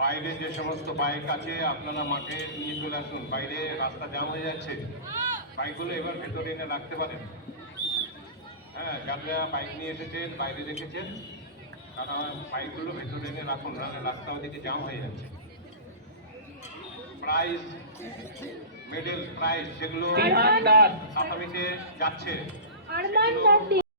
বাইরে যে সমস্ত বাইক আছে আপনারা মাঠে নিয়ে চলে আসুন, বাইরে রাস্তা জ্যাম হয়ে যাচ্ছে, বাইকগুলো এবার ভেতরে এনে রাখতে পারেন। হ্যাঁ, যারা বাইক নিয়ে এসেছেন বাইরে রেখেছেন তারা বাইকগুলো ভেতরে এনে রাখুন, নাহলে রাস্তা ওদিকে জ্যাম হয়ে যাচ্ছে। প্রাইজ, মেডেল, প্রাইজ যেগুলো আসামিতে যাচ্ছে